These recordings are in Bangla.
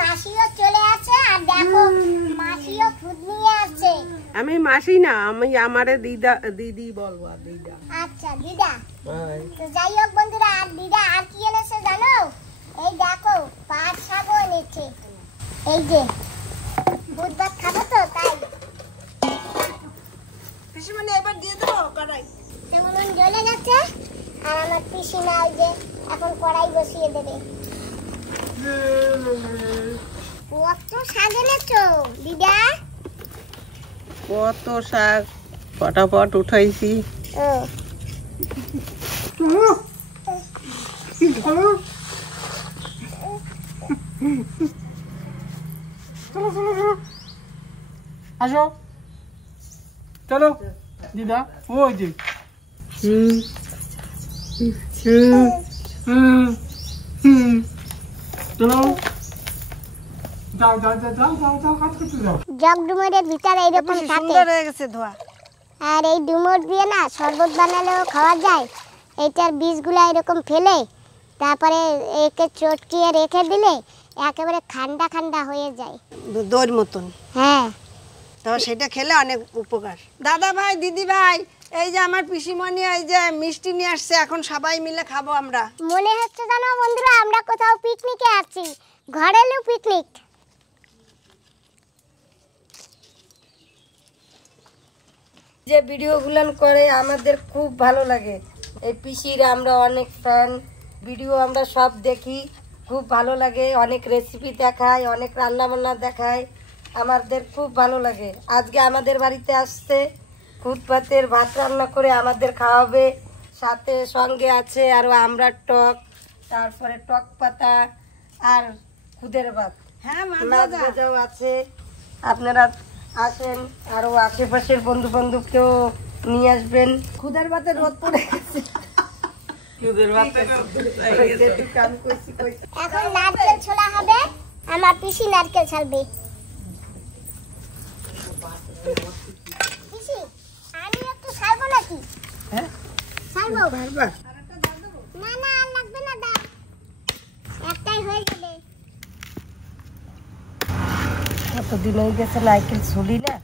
মাসিও চলে আসে আর দেখো মাসিও খুদ নিয়ে আসে। আমি মাসি না, আমি আমারে দিদি বলবো। দিদা। আচ্ছা দিদা। তো যাই হোক বন্ধুরা, আর দিদা আর কি এনেছে জানো? এই দেখো পাঁচ শাক এনেছে। এই যে বুধবার খাবো তো তাই। পিসিমণি এবার দিয়ে দেবো কড়াই। তেমন জ্বলে গেছে আর আমার পিসি না ওই যে এখন কড়াই বসিয়ে দেবে। কত শাক এনেছো দিদা? কত শাক ফটাফট উঠাইছি। আসো চলো দিদা, ওই যে চলো যাও যাও যাও যাও যাও যাও কাজ করতে যাও। জগ ডুমুরের ভিতরে এইরকম থাকে। সুন্দর হয়ে গেছে ধোয়া। আর এই ডুমুর দিয়ে না শরবত বানালেও খাওয়া যায়। এইটার বীজগুলো এরকম ফেলে তারপরে একে চটকিয়ে রেখে দিলে একেবারে ঠান্ডা ঠান্ডা হয়ে যায়। দইয়ের মতন। হ্যাঁ, তো সেটা খেলে অনেক উপকার। দাদা ভাই, দিদি ভাই, এই যে আমার পিসিমণি এই যে মিষ্টি নিয়ে আসছে, এখন সবাই মিলে খাবো আমরা। মনে হচ্ছে জানো বন্ধুরা আমরা কোথাও পিকনিকে আছি, ঘরেলু পিকনিক। যে ভিডিওগুলো করে আমাদের খুব ভালো লাগে। এই পিসির আমরা অনেক ফ্যান, ভিডিও আমরা সব দেখি, খুব ভালো লাগে। অনেক রেসিপি দেখায়, অনেক রান্না বান্না দেখায়, আমাদের খুব ভালো লাগে। আজকে আমাদের বাড়িতে আসছে, খুদ ভাতের ভাত রান্না করে আমাদের খাওয়াবে। সাথে সঙ্গে আছে আরও আমরা টক, তারপরে টক পাতা আর খুদের ভাত। হ্যাঁ, মাছ ভাজাও আছে। আপনারা আসেন, আরো আশেপাশের বন্ধু বান্ধবকেও নিয়ে আসবেন। খুদের ভাতে রোদ পড়ে গেছে। এখন নারকেল ছোলা হবে, আমার পিসি নারকেল ছাড়বে। পিসি আমি একটু ছাড়বো নাকি? হ্যাঁ, ছাড়বো। পারবা? না না আর লাগবে না, দাও একটাই হয়ে যাবে। কতদিন হয়ে গেছে নারকেল ছুলি না,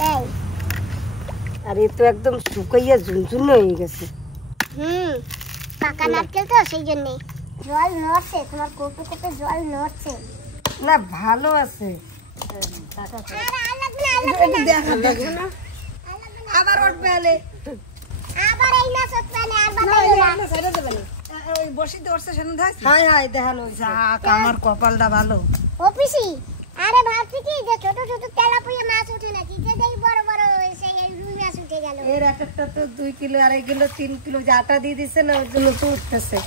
তাই? আর এ তো একদম শুকাইয়া ঝুনঝুন হয়ে গেছে। পাকা নারকেল তো সেই জন্যে জল নড়ছে, তোমার কোপে কোপে জল নড়ছে। না ভালো আছে। আর লাগবে না, আর লাগবে না। দেখা দেখো না, আবার উঠবে আলে। আবার এই না সত্যি না, আর বাদাই না। ওই বসিতে উঠছে সেন ধাস। হাই হাই দেখানো যাক, আমার কপালটা ভালো। ও পিসি, আরে ভাবছি কি যে ছোট ছোট তেলাপিয়া মাছ উঠে নাকি, যে দেই বড় বড় সেই রুই মাছ উঠে গেল। এর একটা তো 2 কিলো, 2.5 কিলো, 3 কিলো যে আটা দিয়ে দিছে না, ওর জন্য তো উঠতেছে।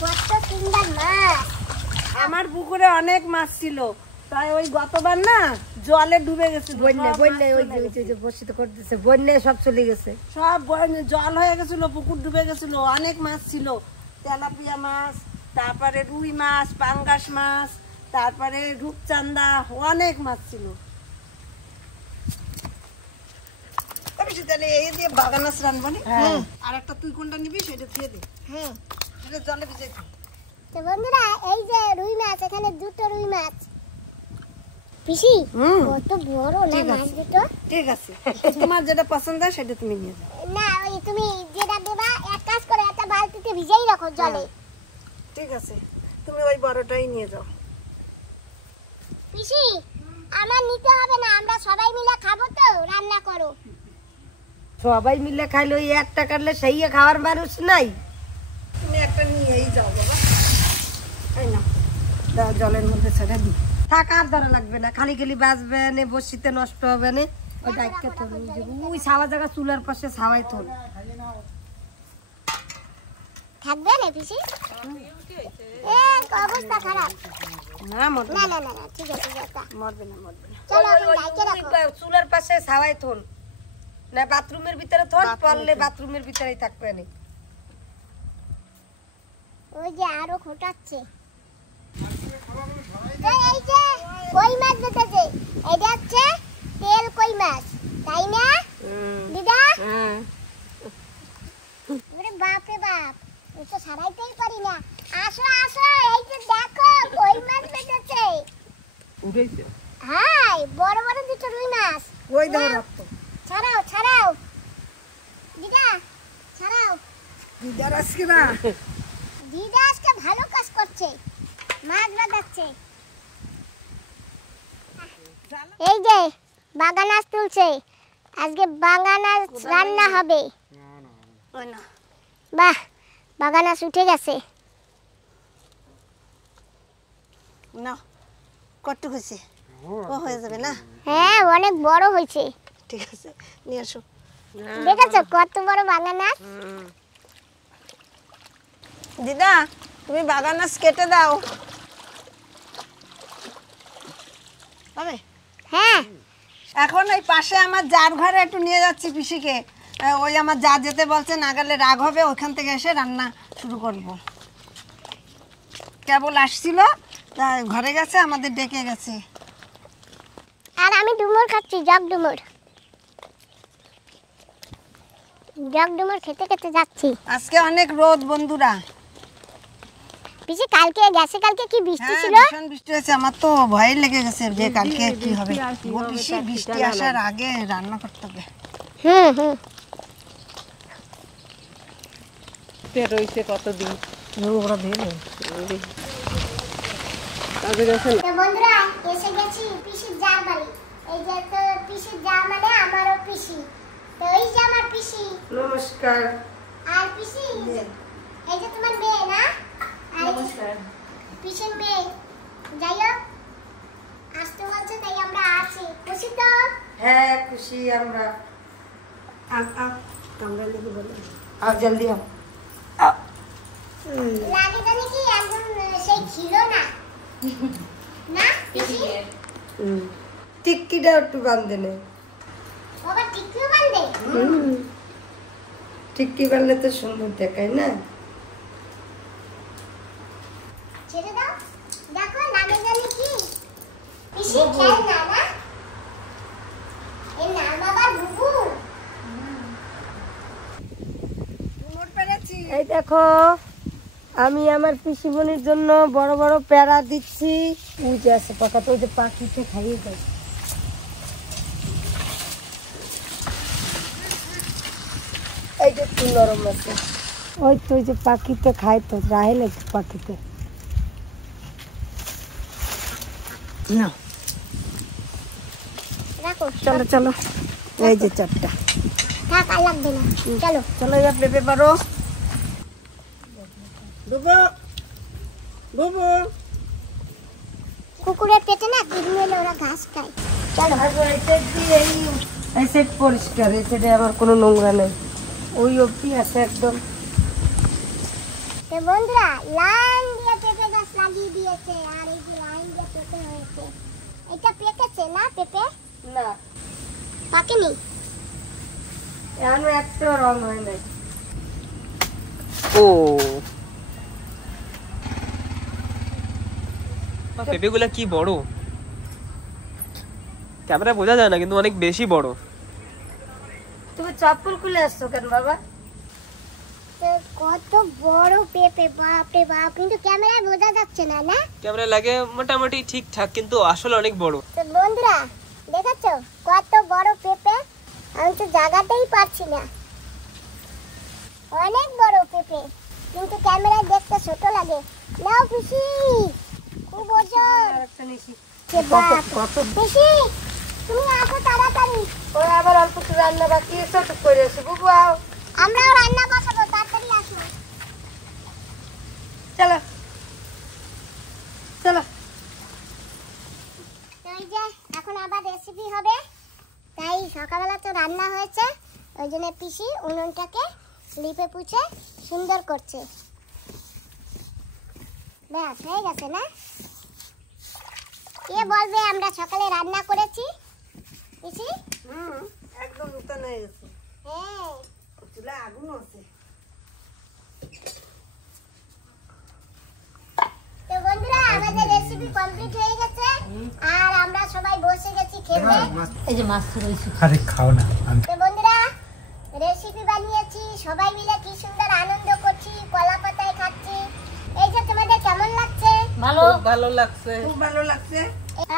কত সুন্দর মাছ। আমার পুকুরে অনেক মাছ ছিল, তাই ওই গতবার না জলে ডুবে গেছে। বন্যা ওই যে বসিতে করতেছে, বন্যায় সব চলে গেছে, সব জল হয়ে গেছিল, পুকুর ডুবে গেছিল। অনেক মাছ ছিল, তেলাপিয়া মাছ, তারপরে রুই মাছ, পাঙ্গাস মাছ, তারপরে রূপচান্দা, অনেক মাছ ছিল। তাহলে এই দিয়ে বাগান মাছ রানবো না। আর একটা তুই কোনটা নিবি সেটা দিয়ে দে। হ্যাঁ, সেটা জলে ভিজে দে। তো বন্ধুরা এই যে রুই মাছ, এখানে দুটো রুই মাছ। পিসি কত বড় না মাছ দুটো। ঠিক আছে, তোমার যেটা পছন্দ হয় সেটা তুমি নিয়ে যাও। না ওই তুমি যেটা দেবা এক কাজ করে একটা বালতিতে ভিজিয়ে রাখো জলে। ঠিক আছে, তুমি ওই বড়টাই নিয়ে যাও। পিসি আমার নিতে হবে না, আমরা সবাই মিলে খাবো তো, রান্না করো। সবাই মিলে খাইলো, এই একটা কাটলে সেই খাওয়ার মানুষ নাই। তুমি একটা নিয়েই যাও বাবা। এই না, দাও জলের মধ্যে ছেড়ে দিই। থাক, আর ধরা লাগবে না, খালি খালি বাঁচবে না, বসিতে নষ্ট হবে না। ওই ডাইকটা তোল, ওই ছাওয়া জায়গা চুলার পাশে ছাওয়াই তোল। থাকবে না পিসি? অবস্থা খারাপ। না মরবে না না, না না ঠিক আছে, মরবে না, মরবে না। চলো এখন ডাইকে রাখো। চুলার পাশে ছাওয়াই থন না, বাথরুমের ভিতরে থন, পড়লে বাথরুমের ভিতরেই থাকবে না। ওই যে আরো খোটাচ্ছে। এই যে কই মাছ বেঁচেছে, এটা হচ্ছে তেল কই মাছ, তাই না দিদা? ওরে বাপ রে বাপ, এই তো ছাড়াইতেই পারি না। আসো আসো, এই যে দেখো কই মাছ বেঁচেছে। উঠেছে হাই বড় বড় দুটো রুই মাছ। ওই দেখো নাও, রক্ত। ছাড়াও ছাড়াও দিদা, ছাড়াও। দিদার আজকে না দিদা আজকে ভালো কাজ করছে, মাছ বাঁধাচ্ছে। এই যে বাগান আজ তুলছে, আজকে বাগান আজ রান্না হবে। ওই না বাহ, বাগান আজ উঠে গেছে। না কত হয়েছে ও হয়ে যাবে না? হ্যাঁ অনেক বড় হয়েছে। ঠিক আছে নিয়ে আসো। দেখেছো কত বড় বাগান আজ? দিদা তুমি বাগান আজ কেটে দাও। হবে? হ্যাঁ এখন ওই পাশে আমার জার ঘরে একটু নিয়ে যাচ্ছি পিসিকে। ওই আমার যা যেতে বলছে, নাগালে রাগ হবে, ওখান থেকে এসে রান্না শুরু করব। কেবল আসছিল, তা ঘরে গেছে, আমাদের ডেকে গেছে। আর আমি ডুমুর খাচ্ছি, জগ ডুমুর। জগ ডুমুর খেতে খেতে যাচ্ছি। আজকে অনেক রোদ বন্ধুরা। পিসি কালকে গেছে, কালকে কি বৃষ্টি হ্যাঁ ছিল? ভীষণ বৃষ্টি হয়েছে, আমার তো ভয় লেগে গেছে যে কালকে কি হবে। ও পিসি বৃষ্টি আসার আগে রান্না করতে হবে। হুম হুম। রয়েছে কতদিন ওরা দিয়ে আগে গেছেন। তো বন্ধুরা এসে গেছি পিসির জার বাড়ি। এই যে তো পিসির যা মানে আমারও পিসি। তো এই যে আমার পিসি। নমস্কার। আর পিসি এই যে তোমার মেয়ে না? আর নমস্কার। পিসির মেয়ে। যাই হোক আসতে বলছে তাই আমরা আছি। খুশি তো? হ্যাঁ খুশি আমরা। আমরা লেগে বলে আর জলদি আও। লাগে জানি কি একদম সেই ছিল না না পিসি? টিক্কিটা একটু বাঁধে নে। বাবা টিকিও বাঁধে? টিক্কি বাঁধলে তো সুন্দর দেখায় না? ছেড়ে দাও, দেখো লাগে জানি কি পিসি খেল না না? এই না বাবা বুবু। এই দেখো আমি আমার পিসিমণির জন্য বড় বড় প্যারা দিচ্ছি। ওই যে আছে পাকা, তো ওই যে পাখিতে খাইয়ে দেয়। এই যে একটু নরম আছে, ওই তো ওই যে পাখিতে খায়, তো রাহেল একটু পাখিতে না। রাখো চলো চলো, এই যে চারটা। থাক আর লাগবে না, চলো। চলো এবার পেঁপে পারো। বুবু বুবু কুকুরের পেটে না কিডনি হলে ওরা ঘাস খায়। চলো। এই সাইড পরিষ্কার, এই সাইডে আমার কোনো নোংরা নেই, ওই অবধি আছে একদম। তো বন্ধুরা লাইন দিয়ে পেঁপে গাছ লাগিয়ে দিয়েছে, আর এই যে লাইন দিয়ে পেঁপে হয়েছে। এটা পেকেছে না পেঁপে? না পাকেনি। এখনো একটা রং হয় নাই। ও পেঁপেগুলা কি বড়, ক্যামেরা বোঝা যায় না কিন্তু অনেক বেশি বড়। তুমি চপ্পল খুলে আসছো কেন বাবা? তো কত বড় পেঁপে, বাপ রে বাপ, কিন্তু ক্যামেরায় বোঝা যাচ্ছে না না? ক্যামেরা লাগে মোটামুটি ঠিকঠাক, কিন্তু আসলে অনেক বড়। তো বন্ধুরা দেখাচ্ছো কত বড় পেঁপে? আমি তো জায়গাতেই পারছি না। অনেক বড় পেঁপে, কিন্তু ক্যামেরায় দেখতে ছোট লাগে। নাও পিসি, খুব ওজন। আরেকটা নিছি। যে বাপ, পিসি তুমি আসো তাড়াতাড়ি। ওই আবার অল্প একটু রান্না বাকি আছে, তো করে আসি। বুবু আও, আমরাও রান্না বসাবো, তাড়াতাড়ি আসো। চলো চলো। তো এই যে এখন আবার রেসিপি হবে, তাই সকালবেলা তো রান্না হয়েছে, ওই জন্য পিসি উনুনটাকে লিপে পুছে সুন্দর করছে। ব্যাস হয়ে গেছে না? কে বলবে আমরা সকালে রান্না করেছি পিসি? একদম নতুন হয়ে গেছে। হ্যাঁ। চুলায় আগুন আছে। তো বন্ধুরা আমাদের রেসিপি কমপ্লিট হয়ে গেছে, আর আমরা সবাই বসে গেছি খেতে। এই যে মাছ রয়েছে। আরে খাও না। তো বন্ধুরা রেসিপি বানিয়েছি, সবাই মিলে কি সুন্দর আনন্দ করছি, কলা পাতায় খাচ্ছি। এই যে তোমাদের কেমন লাগছে? ভালো ভালো লাগছে। খুব ভালো লাগছে।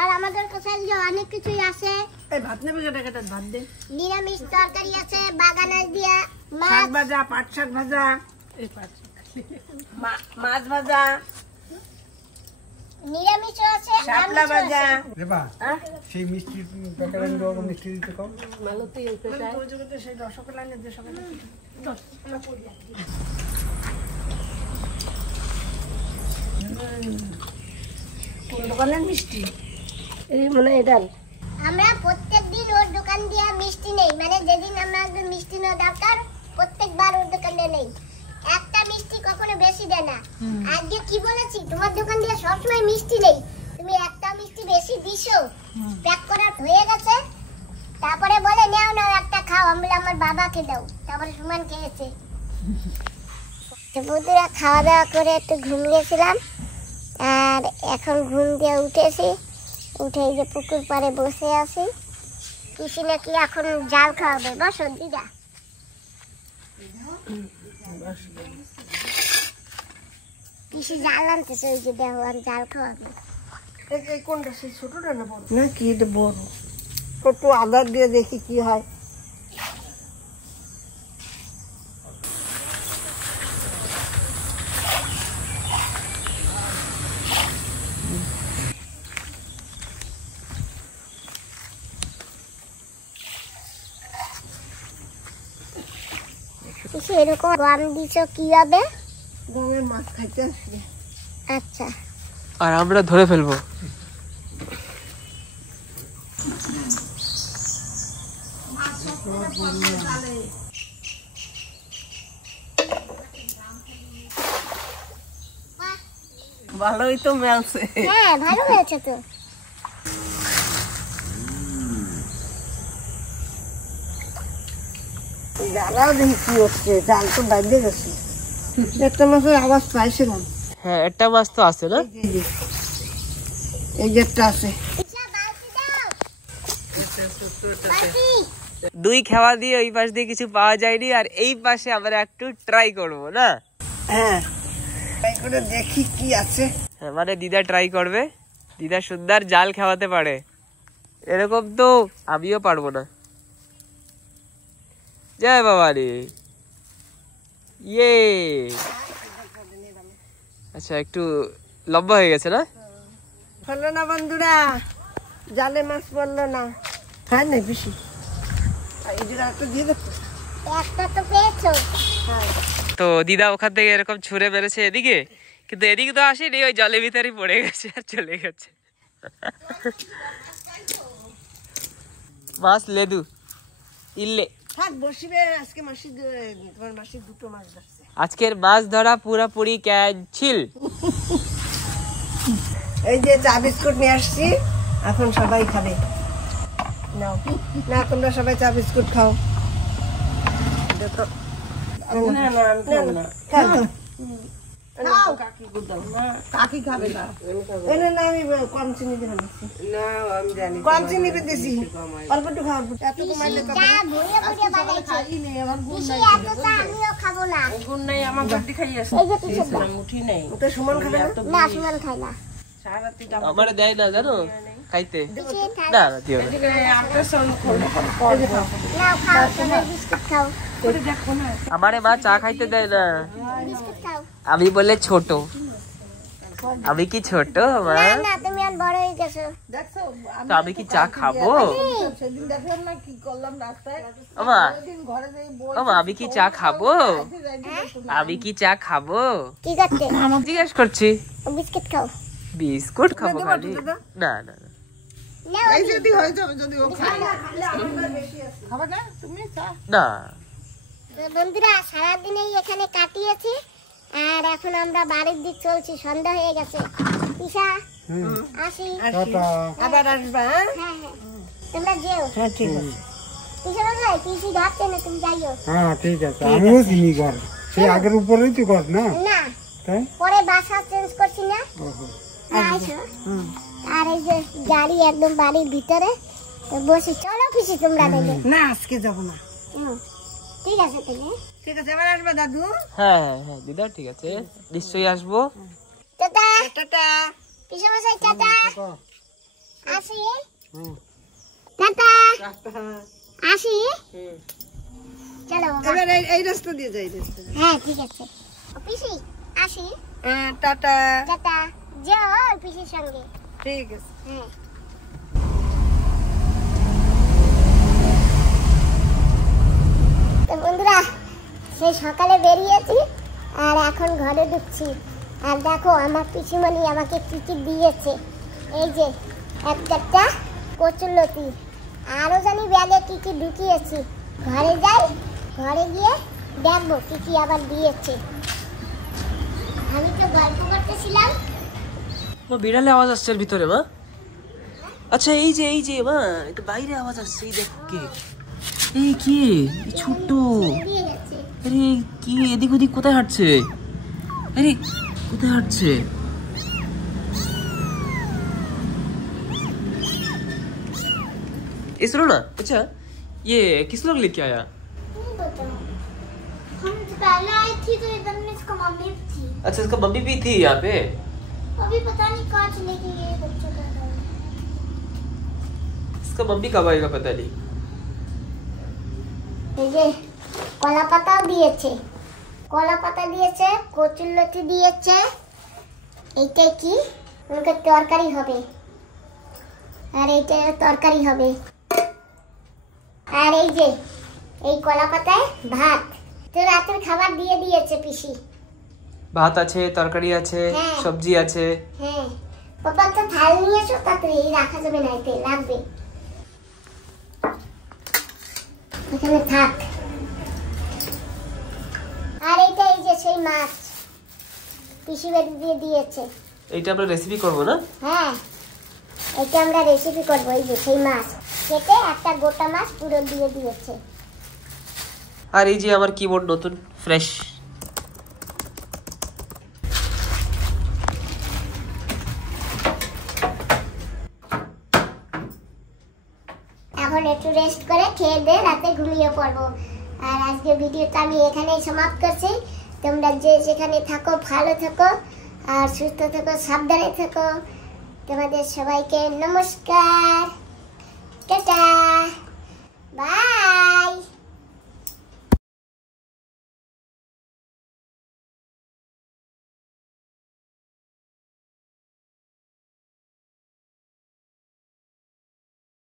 আর আমাদের কাছে যে অনেক কিছুই আছে, এই ভাত নেবে কেটে ভাত দে। নিরামিষ তরকারি আছে, বাগানের দিয়া শাক মাছ, ভাজা, পাট শাক ভাজা, মাছ ভাজা, নিরামিষও আছে, শাপলা আমিষও ভাজা। আছে। দেবা সেই মিষ্টি প্যাকেট আমি দেবো, মিষ্টি দিতে কম। সেই রসগোল্লা এনে দিয়ে সকালে কোন দোকানের মিষ্টি? এই মনে এটা আমরা প্রত্যেকদিন ওর দোকান দিয়া মিষ্টি নেই, মানে যেদিন আমাদের মিষ্টি নেওয়া দরকার প্রত্যেকবার ওর দোকানে নেই। একটা মিষ্টি কখনো বেশি দেয় না। আজকে কি বলেছি, তোমার দোকান দিয়ে সবসময় মিষ্টি নেই, তুমি একটা মিষ্টি বেশি দিছো, প্যাক করা হয়ে গেছে। তারপরে বলে নাও নাও একটা খাও, আমি বলে আমার বাবাকে দাও, তারপরে সুমান খেয়েছে। তো বন্ধুরা খাওয়া দাওয়া করে একটু ঘুমিয়েছিলাম, আর এখন ঘুম দিয়ে উঠেছি। উঠে এই যে পুকুর পাড়ে বসে আছি। পিসি নাকি এখন জাল খাওয়াবে, বসো দিদা। পিসি জাল আনতেছে, ওই যে দেখো আর জাল খাওয়াবে। এই কোনটা, সেই ছোটটা না বড়? না কি এটা বড়। একটু আদার দিয়ে দেখি কি হয়। পিসি এরকম গম দিছো কিভাবে? গমের মাছ খাইতে আসবে। আচ্ছা, আর আমরা ধরে ফেলবো। ভালোই তো মেলছে। হ্যাঁ ভালো হয়েছে তো। জালাও দেখি কি হচ্ছে, জাল তো বাইরে গেছে। একটা মাছের আওয়াজ পাইছিলাম। হ্যাঁ একটা মাছ তো আছে না? এই যে একটা আছে। পিসা বালতি দাও, বালতি। দুই খাওয়া দিয়ে ওই পাশ দিয়ে কিছু পাওয়া যায়নি, আর এই পাশে আমরা একটু ট্রাই করবো না? হ্যাঁ ট্রাই করে দেখি কি আছে। হ্যাঁ, মানে দিদা ট্রাই করবে। দিদা সুন্দর জাল খাওয়াতে পারে, এরকম তো আমিও পারবো না। জয় বাবা রে। ইয়ে আচ্ছা একটু লম্বা হয়ে গেছে না? হলো না বন্ধুরা, জালে মাছ পড়লো না। হ্যাঁ না বেশি, এই যে একটা দিয়ে দেখো। একটা তো পেয়েছো। তো দিদা ওখান থেকে এরকম ছুঁড়ে মেরেছে এদিকে, কিন্তু এদিকে তো আসেনি, ওই জলের ভিতরেই পড়ে গেছে আর চলে গেছে। মাছ লেদু ইল্লে। থাক বসিবে, আজকে মাসি তোমার মাসি দুটো মাছ ধরছে। আজকের মাছ ধরা পুরোপুরি ক্যান্সেল। এই যে চা বিস্কুট নিয়ে আসছি, এখন সবাই খাবে। নাও না, তোমরা সবাই চা বিস্কুট খাও। দেখো না না আমি খাবো না। খাও কাকি খাবে না। না না আমি কম চিনি দিয়ে বানাচ্ছি। না আমি জানি কম চিনি দিতেছি, অল্প একটু খাও। এত কমাইলে তো চা ভুড়িয়ে ভুড়িয়ে বানাইছে। খাই নেই, আমার গুণ পিসি নাই। এত চা আমিও খাবো না। গুণ নাই, আমার গড্ডি খাই আছে। এই যে পিসি দাও। মুঠি নাই। ওটা সুমন খাবে না? না সুমন খাই না। সারাতিটা আমার দেয় না জানো খাইতে। পিসি খাই না না দিও না। আপনার সঙ্গে নাও খাও, তুমি বিস্কুট খাও, আমারে মা চা খাইতে দেয় না। বিস্কুট খাও। আমি বলে ছোট, আমি কি ছোট মা? না না তুমি আর বড় হয়ে গেছো। দেখছো তো আমি কি চা খাবো? সেদিন দেখলাম না কি করলাম রাস্তায়। আমা সেদিন ঘরে যাই বই আমা আমি কি চা খাবো? আমি কি চা খাবো কি করতে? জিজ্ঞেস করছি। বিস্কুট খাও। বিস্কুট খাবো খালি? না না না। নাও এই যদি হয়ে যাবে, যদি ও খায় খাবে না তুমি চা। না তো বন্ধুরা সারাদিনেই এখানে কাটিয়েছি, আর এখন আমরা বাড়ির দিক চলছি, সন্ধ্যা হয়ে গেছে। পিসা আসি। টাটা। আবার আসবা? হ্যাঁ হ্যাঁ হ্যাঁ তোমরা যেও। হ্যাঁ ঠিক আছে। পিসা বলবে পিসি ধরছে না, তুমি যাইও। হ্যাঁ ঠিক আছে, আমিও চিনি ঘর, সেই আগের উপরেই তো ঘর না? না তাই পরে বাসা চেঞ্জ করছি না। ওহো। না আইসো। আর এই যে গাড়ি একদম বাড়ির ভিতরে, তো বসি। চলো পিসি তোমরা দেখে। না আজকে যাব না। ঠিক আছে তাহলে। ঠিক আছে, আবার আসবা দাদু। হ্যাঁ হ্যাঁ হ্যাঁ দিদা ঠিক আছে, নিশ্চয়ই আসবো। টাটা। টাটা। পিসমশাই টাটা। আসি। টাটা। আসি। চলো এবার এই রাস্তা দিয়ে যাই। হ্যাঁ ঠিক আছে পিসি আসি। টাটা। টাটা যাও পিসির সঙ্গে। ঠিক আছে। হ্যাঁ তো বন্ধুরা সেই সকালে বেরিয়েছি আর এখন ঘরে ঢুকছি। আর দেখো আমার পিসিমণি আমাকে কি কি দিয়েছে। এই যে একটা কচুরলতি, আরও জানি ব্যাগে কি কি ঢুকিয়েছি। ঘরে যাই, ঘরে গিয়ে দেখবো কি কি আবার দিয়েছে। আমি তো গল্প করতেছিলাম। মা বিড়ালে আওয়াজ আসছে এর ভিতরে মা। আচ্ছা এই যে মা এটা বাইরে আওয়াজ আসছে, এই দেখ কে, এই কি ছোট্ট, দিয়ে গেছে আরে কি এদিক ওদিক কোথায় হাঁটছে, আরে কোথায় হাঁটছে? ये सुनो ना, अच्छा ये किस लोग लेके आया? नहीं पता। हम तो पहले आई थी तो इधर में इसका मम्मी थी। अच्छा इसका मम्मी भी थी यहाँ पे। अभी पता नहीं कहाँ चले गई ये बच्चों का घर। इसका मम्मी कब आएगा पता नहीं। এই যে কলা পাতাও দিয়েছে, কলা পাতা দিয়েছে, কচুরলতি দিয়েছে। এইটা কি ওকে তরকারি হবে, আর এইটা তরকারি হবে। আর এই যে এই কলা পাতায় ভাত, তো রাতের খাবার দিয়ে দিয়েছে পিসি। ভাত আছে, তরকারি আছে, হ্যাঁ। সবজি আছে। হ্যাঁ বাবা একটা থাল নিয়ে এসো, তাড়াতাড়ি রাখা যাবে না, এতে লাগবে, এখানে থাক। আর এইটা এই যে সেই মাছ পিসি বেঁধে দিয়ে দিয়েছে। এইটা আমরা রেসিপি করব না? হ্যাঁ এটা আমরা রেসিপি করবো। এই যে সেই মাছ কেটে একটা গোটা মাছ পুরো দিয়ে দিয়েছে। আর এই যে আমার কিবোর্ড নতুন ফ্রেশ। এখন একটু রেস্ট করে খেয়ে দিয়ে রাতে ঘুমিয়ে পড়বো। আর আজকে ভিডিওটা আমি এখানেই সমাপ্ত করছি। তোমরা যে যেখানে থাকো ভালো থাকো আর সুস্থ থাকো, সাবধানে থাকো। তোমাদের সবাইকে নমস্কার, টাটা, বাই।